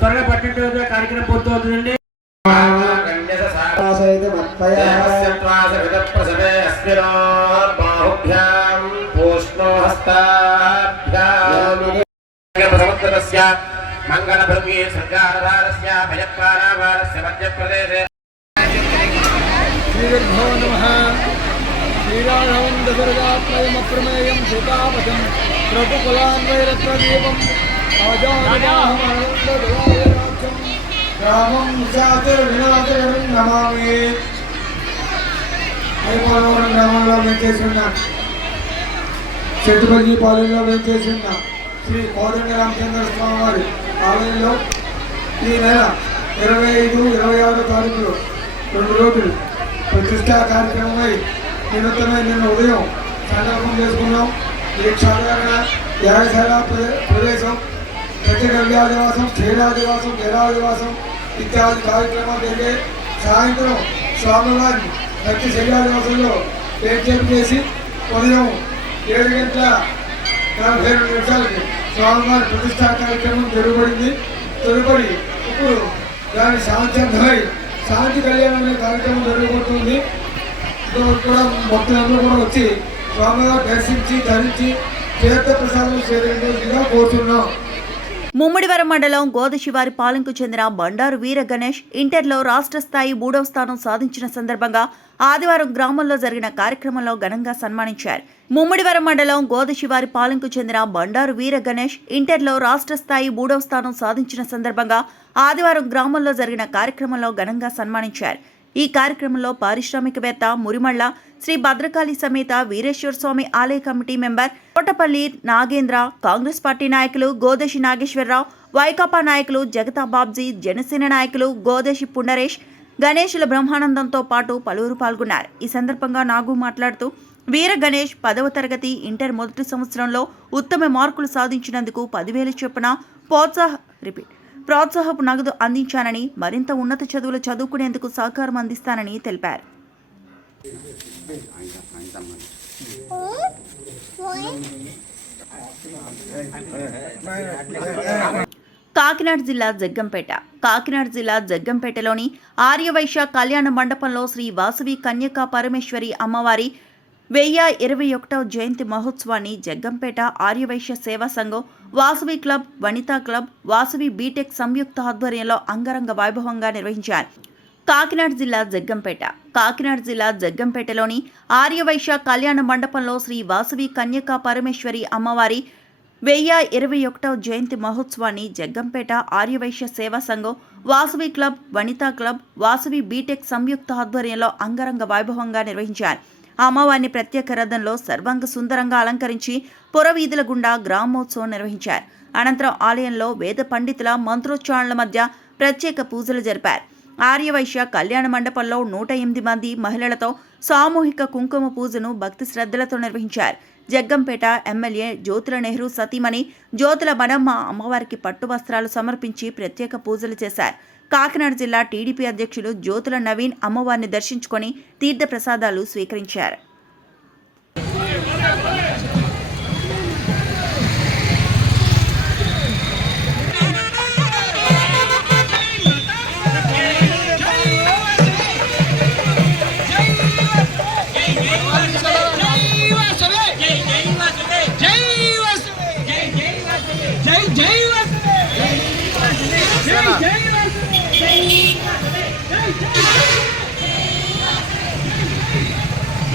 త్వరగా పట్టిన కార్యక్రమం పూర్తవుతుందండి. మంగళభృంగి సంగారధారస్య భయత్వారావారస్య మధ్యప్రదేశే శ్రీర్భో నమః. శ్రీరాఘవం దశరథాత్మయం అప్రమేయం సీతాపదం రఘుకులాన్వైరత్నదీపం రామం శాతిర్వినాశకరం నమామి. అయిపోలవరం గ్రామంలో వెంకేసి ఉన్న చెట్టుపల్లి పాలెంలో వెంకేసి ఉన్న శ్రీ కోదండ రామచంద్ర స్వామి వారి ఆలయంలో ఈ నెల 25, 26 తారీఖులు 2 రోజులు ప్రతిష్టా కార్యక్రమమై నిమిత్తమై నిన్న ఉదయం సంకల్పం చేసుకున్నాం. ఈ సాధారణ యాగశాల ప్రదేశం, ప్రత్యేక వ్యాధివాసం, క్షీరాదివాసం, జలాదివాసం ఇత్యాది కార్యక్రమాలు జరిగే సాయంత్రం స్వామివారిని ప్రతి శరీరాదివాసంలో పేర్చేపు చేసి ఉదయం 7:42 స్వామివారి ప్రతిష్టా కార్యక్రమం జరుగుబడింది. తదుపరి ఇప్పుడు దాని శాంతిమై శాంతి కళ్యాణం అనే కార్యక్రమం జరగబోతుంది. కూడా భక్తులందరూ కూడా వచ్చి స్వామివారు దర్శించి ధరించి తీర్థ ప్రసాదం స్వీకరించాల్సిందిగా కోరుతున్నాం. ముమ్మిడివరం మండలం గోదశివారిపాలెంకు చెందిన బండారు వీర గణేష్ ఇంటర్లో రాష్ట్ర స్థాయి 3వ స్థానం సాధించిన సందర్భంగా ఆదివారం గ్రామంలో జరిగిన కార్యక్రమంలో ఘనంగా సన్మానించారు. ముమ్మిడివరం మండలం గోదశివారిపాలెంకు చెందిన బండారు వీర గణేష్ ఇంటర్లో రాష్ట్ర స్థాయి 3వ స్థానం సాధించిన సందర్భంగా ఆదివారం గ్రామంలో జరిగిన కార్యక్రమంలో ఘనంగా సన్మానించారు. ఈ కార్యక్రమంలో పారిశ్రామికవేత్త మురిమళ్ళ, శ్రీ భద్రకాళి సమేత వీరేశ్వర స్వామి ఆలయ committee member Kotapalli Nagendra, Congress party నాయకులు గోదశి నాగేశ్వరరావు, వైకాపా నాయకులు జగతా బాబ్జీ, జనసేన నాయకులు గోదశి పుండరేష్, గణేశుల బ్రహ్మానందంతో పాటు పలువురు పాల్గొన్నారు. ఈ సందర్భంగా నాగు మాట్లాడుతూ వీర గణేష్ 10వ తరగతి ఇంటర్ మొదటి సంవత్సరంలో ఉత్తమ మార్కులు సాధించినందుకు 10,000 చొప్పున ప్రోత్సాహపు నగదు అందించానని, మరింత ఉన్నత చదువులు చదువుకునేందుకు సహకారం అందిస్తానని తెలిపారు. కాకినాడ జిల్లా జగ్గంపేటలోని ఆర్యవైశ్య కళ్యాణ మండపంలో శ్రీ వాసవి కన్యకా పరమేశ్వరి అమ్మవారి 1021వ జయంతి మహోత్సవాన్ని జగ్గంపేట ఆర్యవైశ్య సేవా సంఘం, Vasavi club, Vanitha club, Vasavi BTech సంయుక్త ఆధ్వర్యంలో అంగరంగ వైభవంగా నిర్వహించారు. కాకినాడ జిల్లా జగ్గంపేటలోని ఆర్యవైశ్య కళ్యాణ మండపంలో శ్రీ వాసవి కన్యకా పరమేశ్వరి అమ్మవారి 1021వ జయంతి మహోత్సవాన్ని జగ్గంపేట ఆర్యవైశ్య సేవా సంఘం, Vasavi club, Vanitha club, Vasavi BTech సంయుక్త ఆధ్వర్యంలో అంగరంగ వైభవంగా నిర్వహించారు. అమ్మవారిని ప్రత్యేక రథంలో సర్వాంగ సుందరంగా అలంకరించి పురవీధుల గుండా గ్రామోత్సవం నిర్వహించారు. అనంతరం ఆలయంలో వేద పండితుల మంత్రోచ్చారణల మధ్య ప్రత్యేక పూజలు జరిపారు. ఆర్యవైశ్య కళ్యాణ మండపంలో 108 మంది మహిళలతో సామూహిక కుంకుమ పూజను భక్తి శ్రద్ధలతో నిర్వహించారు. జగ్గంపేట ఎమ్మెల్యే జ్యోతుల నెహ్రూ సతీమణి జ్యోతుల మనమ్మ అమ్మవారికి పట్టు వస్త్రాలు సమర్పించి ప్రత్యేక పూజలు చేశారు. కాకినాడ జిల్లా టీడీపీ అధ్యక్షులు జ్యోతుల నవీన్ అమ్మవారిని దర్శించుకొని తీర్థ ప్రసాదాలు స్వీకరించారు.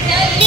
జై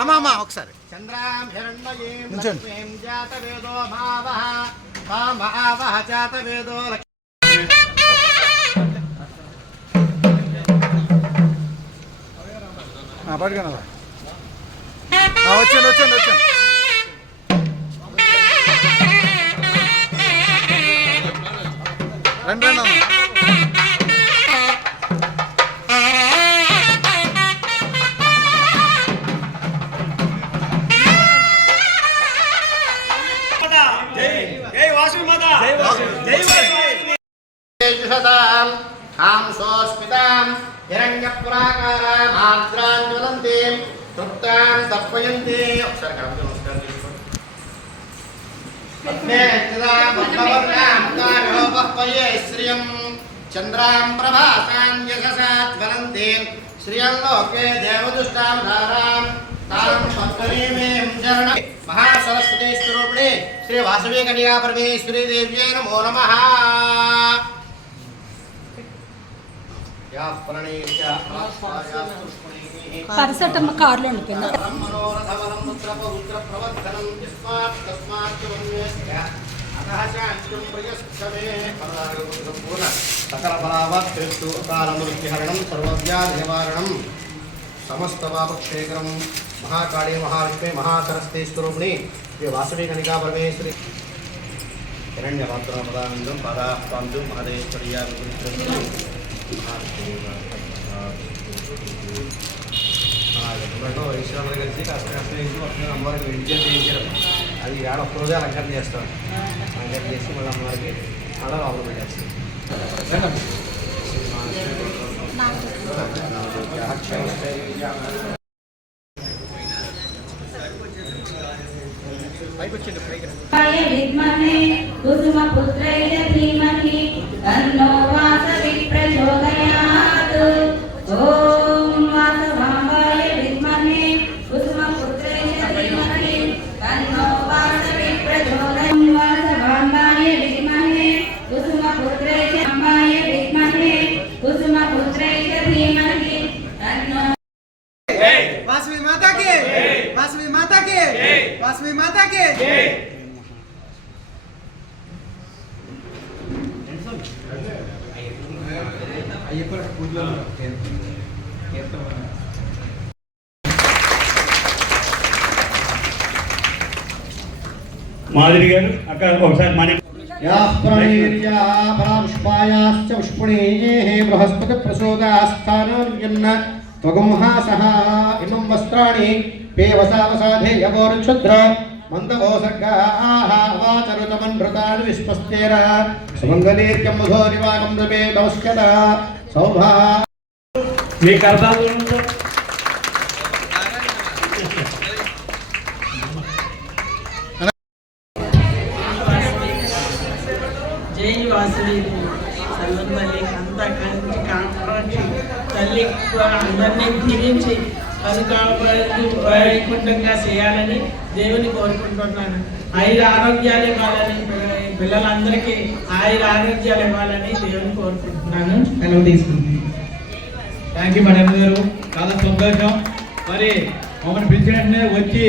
అమ్మా ఒకసారి చంద్రాం హిరణ్మయీం జాత వేదో మావహ మావహ జాత వేదో పట్టుకున్నా వచ్చాను రండి అమ్మా. కాంసోస్మితాం హిరణ్యపురాకారాం ఆర్ద్రాం జ్వలంతీం తృప్తాం తర్పయంతి. ఒకసారి కరెక్ట్ నమస్కారం చేసుకోండి. శ్రియం చంద్రాం ప్రభాసాం యశసాత్ జ్వలంతీం శ్రియం లోకే దేవదుష్టాం ధారాం తాం పద్మనీమేం చరణ మహాసరస్వతి స్వరూపిణి శ్రీ వాసవి కన్యకా పరమేశ్వరీ దేవ్యై నమో నమః. పరిసెట్టమ్మ కారులో కింద సకల బలావత్తు అకాలమృత్యుహరణం సర్వవ్యాధి నివారణం సమస్త పాపక్షేకరం మహాకాళీ మహాలక్ష్మి మహాసరస్వతి స్వరూపిణి శ్రీ వాసవి కన్యకా పరమేశ్వరి హిరణ్యపాత్రపదానందం పాదాపాందు మహదేశ్వర్యా వైశ్వరులు కలిసి కష్టం అమ్మవారికి విద్యను చేయించడం అది ఏడ ఒక్కరోజే అలంకరణ చేస్తాం. అలంకరణ చేసి మళ్ళీ అమ్మవారికి అలా లోపల పెట్టేస్తాం. విద్మహే కుసుమపుత్రయ ధీమహి తన్నో వాసవి ప్రచోదయాత్. ఓం వాసవాంబాయ విద్మహే కుసుమపుత్రయ ధీమహి తన్నో వాసవి ప్రచోదయాత్. వాసవాంబాయ విద్మహే కుసుమపుత్రయ అంబాయ విద్మహే కుసుమపుత్రయ ధీమహి తన్నో. వాసవి మాతాకి వాసవి మాతాకి వాసవి మాతాకి మాదిరి గారు అక్కడ ఒకసారి మన బృహస్పతి ప్రసోదాస్థానోన్యన్న త్వగుంహాసః ఇమం వస్త్రాణి పేవసావసాధేయవోర్క్షుద్ర మందవోసర్గాః వాచరుతమన్ృతాని విశ్వస్తేర సుమంగళీర్యం మధోరివాగం రమే దౌష్యత సౌభా. మీ కర్తాలు జై వాసవి సల్లమల్లి అంతా కంచి కాపాడి తల్లి అందరినీ దీవించి వైకుంఠంగా చేయాలని దేవుని కోరుకుంటున్నాను. ఆయుర ఆరోగ్యాలు ఇవ్వాలని పిల్లలందరికీ ఆయుర ఆరోగ్యాలు ఇవ్వాలని దేవుని కోరుకుంటున్నాను. సెలవు తీసుకుంటున్నాను. థ్యాంక్ యూ మేడం గారు, చాలా సంతోషం. మరి మమ్మల్ని పిలిచిన వెంటనే వచ్చి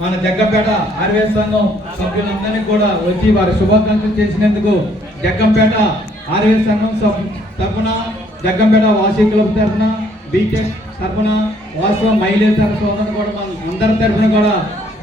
మన జగ్గంపేట ఆర్వీఎస్ సంఘం సభ్యులందరినీ కూడా వచ్చి వారి శుభాకాంక్షలు చేసినందుకు జగ్గంపేట ఆర్వీఎస్ సంఘం తరఫున జగ్గంపేట వాసీ క్లబ్ తరఫున బీటెక్ తరఫున వాస్తవ మహిళల తరఫున కూడా మన అందరి తరఫున కూడా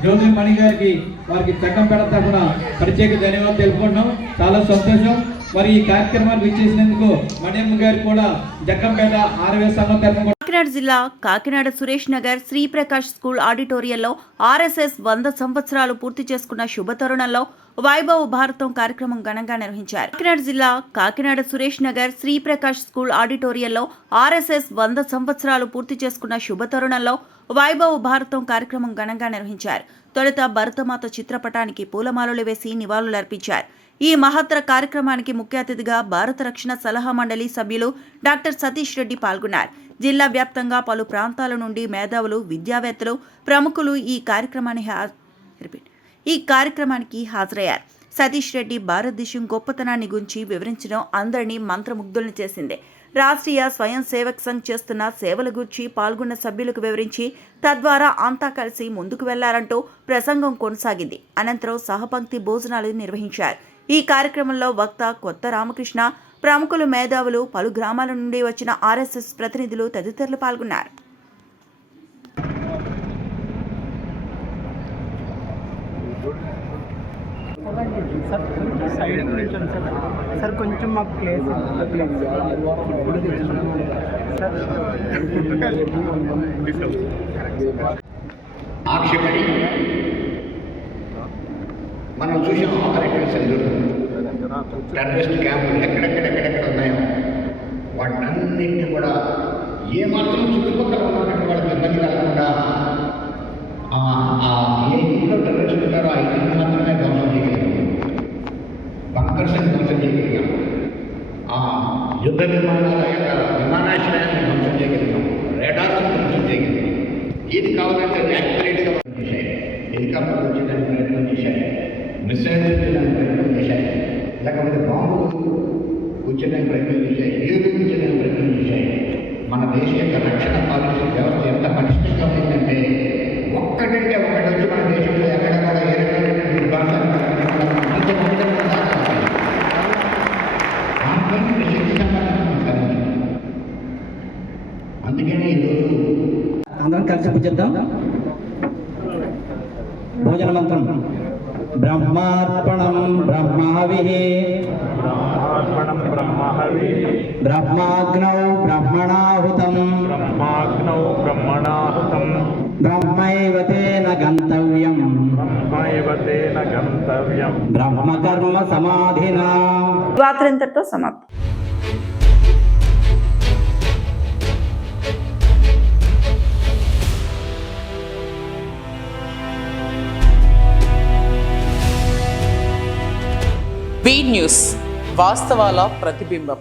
జ్యోతి మణి గారికి వారికి చక్కంపేట తరఫున ప్రత్యేక ధన్యవాదాలు తెలుపుకుంటున్నాం. చాలా సంతోషం. మరి ఈ కార్యక్రమాన్ని విచ్చేసినందుకు మణియమ్మ గారికి కూడా జక్కంపేట ఆర్వే సంఘం తరఫున కాకినాడ జిల్లా కాకినాడ సురేష్ నగర్ శ్రీప్రకాష్ స్కూల్ ఆడిటోరియంలో ఆర్ఎస్ఎస్ 100 సంవత్సరాలు పూర్తి చేసుకున్న శుభ తరుణంలో వైభవ్ భారతం కార్యక్రమం ఘనంగా నిర్వహించారు. కాకినాడ జిల్లా కాకినాడ సురేష్ నగర్ శ్రీప్రకాష్ స్కూల్ ఆడిటోరియంలో ఆర్ఎస్ఎస్ 100 సంవత్సరాలు పూర్తి చేసుకున్న శుభ తరుణంలో వైభవ్ భారతం కార్యక్రమం ఘనంగా నిర్వహించారు. తొలుత భరతమాత చిత్రపటానికి పూలమాలలు వేసి నివాళులర్పించారు. ఈ మహత్తర కార్యక్రమానికి ముఖ్య అతిథిగా భారత రక్షణ సలహా మండలి సభ్యులు డాక్టర్ సతీష్ రెడ్డి పాల్గొన్నారు. జిల్లా వ్యాప్తంగా పలు ప్రాంతాల నుండి మేధావులు, విద్యావేత్తలు, ప్రముఖులు ఈ కార్యక్రమానికి హాజరయ్యారు. సతీష్ రెడ్డి భారతదేశం గొప్పతనాన్ని గురించి వివరించడం అందరినీ మంత్రముగ్ధుల్ని చేసింది. రాష్ట్రీయ స్వయం సేవక్ సంఘ్ చేస్తున్న సేవల గురించి పాల్గొన్న సభ్యులకు వివరించి తద్వారా అంతా కలిసి ముందుకు వెళ్లారంటూ ప్రసంగం కొనసాగింది. అనంతరం సహపంక్తి భోజనాలు నిర్వహించారు. ఈ కార్యక్రమంలో వక్త కొత్త రామకృష్ణ, ప్రముఖులు, మేధావులు, పలు గ్రామాల నుండి వచ్చిన ఆర్ఎస్ఎస్ ప్రతినిధులు తదితరులు పాల్గొన్నారు. సార్ కొంచెం మాకు ప్లేస్ ఆక్షేపణి మనం చూసాం. ఆపరేషన్ సెంటర్, టెర్రరిస్ట్ క్యాంపులు ఎక్కడెక్కడ ఉన్నాయో వాటినన్నింటినీ కూడా ఏమాత్రం చుట్టుపక్కల ఉన్నటువంటి వాళ్ళకి ఇబ్బంది కలగకుండా ఏ ఇంట్లో టెర్రరిస్ట్ ఉంటారో ఆ ఇంటిని మాత్రమే ధ్వంసం చేయగలిగాం. బంకర్స్ని ధ్వంసం చేయగలిగాం. ఆ యుద్ధ విమానాల యొక్క విమానాశ్రయాన్ని ధ్వంసం చేయగలిగాం. రేడార్స్ని ధ్వంసం చేయగలిగాం. ఏది కావాలంటే యాక్యురేట్గా చేశాయి. హెలికాప్టర్లు వచ్చేదానికి ప్రయత్నం చేశాయి. మిసైల్స్ వచ్చేదానికి ప్రయత్నం చేశాయి. లేకపోతే బాంబులు వచ్చేదానికి ప్రయత్నం చేశాయి. ఏడుకు వచ్చేదానికి ప్రయత్నం చేశాయి. మన దేశ యొక్క రక్షణ పాలసీ వ్యవస్థ ఎంత పటిష్టంగా ఉందంటే ఒక్కటంటే ఒకటి వచ్చి మన దేశంలో ఎక్కడ కూడా ఏ రకమైనటువంటి అందుకనే ఈరోజు అందరం కలిసి పూజిద్దాం. భోజన మంత్రం బ్రహ్మార్పణం బ్రహ్మావిః బ్రహ్మాగ్నౌ బ్రహ్మణాహుతం బ్రహ్మైవ తేన గంతవ్యం బ్రహ్మకర్మ సమాధినా. రాత్రింతటితో సమాప్తం. బీ న్యూస్, వాస్తవాల ప్రతిబింబం.